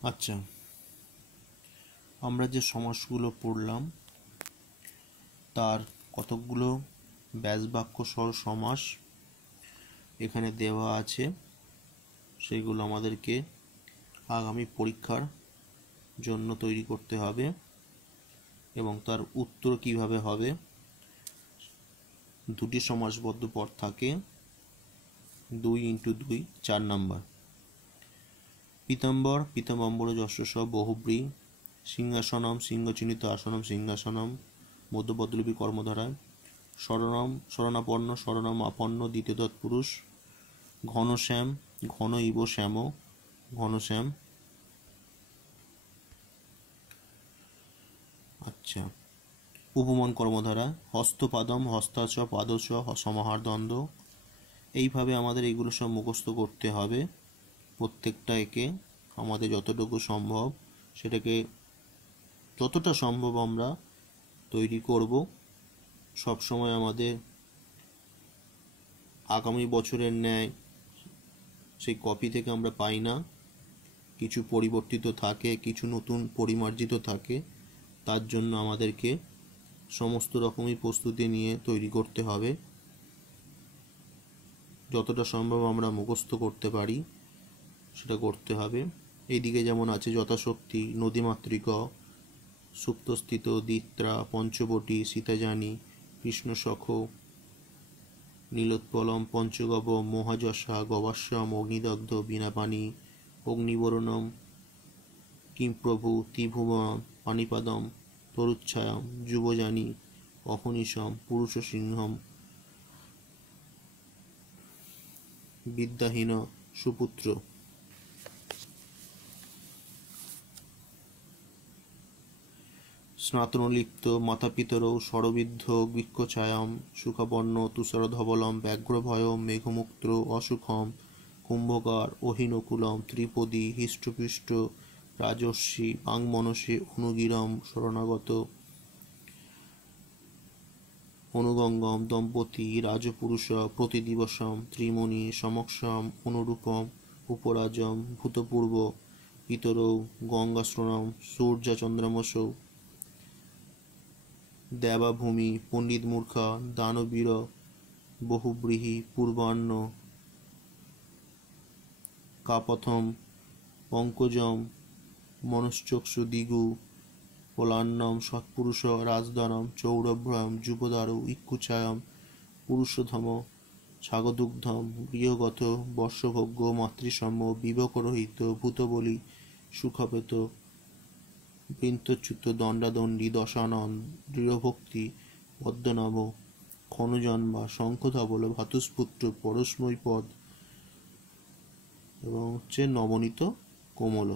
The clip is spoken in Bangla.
আচ্ছা, আমরা যে সমাসগুলো পড়লাম তার কতকগুলো ব্যাসবাক্য সহ সমাস এখানে দেওয়া আছে, সেগুলো আমাদেরকে আগামী পরীক্ষার জন্য তৈরি করতে হবে এবং তার উত্তর কিভাবে হবে। দুটি সমাসবদ্ধ পদ থাকে, 2 × 2 4 নাম্বার। পীতাম্বর পীতাম্বর যশস্ব বহুব্রী, সিংহাসনম সিংহচিহ্নিত আসনম সিংহাসনম মধ্যপদলিপি কর্মধারায়, শরণম শরণাপন্ন শরণম আপন্ন দ্বিতীয় তৎপুরুষ, ঘনশ্যাম ঘন ইব শ্যাম ঘনশ্যাম। আচ্ছা, উপমান কর্মধারা হস্তপাদম হস্তাচ পাদচ সমাহার দ্বন্দ্ব। এইভাবে আমাদের এইগুলো সব মুখস্থ করতে হবে। প্রত্যেকটা একে আমাদের যতটুকু সম্ভব সেটাকে যতটা সম্ভব আমরা তৈরি করব। সবসময় আমাদের আগামী বছরের ন্যায় সেই কপি থেকে আমরা পাই না, কিছু পরিবর্তিত থাকে, কিছু নতুন পরিমার্জিত থাকে। তার জন্য আমাদেরকে সমস্ত রকমই প্রস্তুতি নিয়ে তৈরি করতে হবে। যতটা সম্ভব আমরা মুখস্থ করতে পারি সেটা করতে হবে। এইদিকে যেমন আছে যথাশক্তি, নদীমাতৃক, সুপ্তস্থিত, দ্বিত্রা, পঞ্চবটী, সীতাজানি, কৃষ্ণসখ, নীলোৎপলম, পঞ্চগব, মহাযশা, গবাস্যম, অগ্নিদগ্ধ, বীণাপাণি, অগ্নিবরণম, কিংপ্রভু, ত্রিভুবন, পানিপাদম, তরুচ্ছায়াম, যুবজানি, অহনিশম, পুরুষসিংহম, বিদ্যাহীন, সুপুত্র। স্নাতনলিপ্ত, মাতাপিতরৌ, শরবিদ্ধ, বৃক্ষছায়াম, সুখাবর্ণ, তুষারধবলম, ব্যাঘ্রভয়ম, মেঘমুক্ত, অসুখম, কুম্ভকার, অহিনকুলম, ত্রিপদী, হৃষ্টপুষ্ট, রাজর্ষি, বাংমনসে, অনুগিরম, শরণাগত, অনুগঙ্গম, দম্পতি, রাজপুরুষ, প্রতিদিবসম, ত্রিমণি, সমক্ষম, অনুরূপম, উপরাজম, ভূতপূর্ব, পিতরৌ, গঙ্গাশ্রণম, সূর্যা চন্দ্রমসৌ, দেবাভূমি, পণ্ডিত মূর্খা, দানবীর, বহুব্রীহি, পূর্বাহ্ন, কাপথম, পঙ্কজম, মনশ্চক্ষু, দিগু, পলান্নম, সৎপুরুষ, রাজদানম, চৌরভ্রয়ম, যুবদারু, ইক্ষুছায়াম, পুরুষোধম, ছাগদুগ্ধম, গৃহগত, বর্ষভোগ্য, মাতৃসম, বিবেকরহিত, ভূতবলী, সুখপেত, বৃন্তচ্যুত, দণ্ডাদণ্ডী, দশানন, দৃঢ়ভক্তি, পদ্মনাভ, ক্ষণজন্মা, শঙ্খধবল, ভাতুস্পুত্র, পরস্মৈপদ এবং নবনীত কোমল।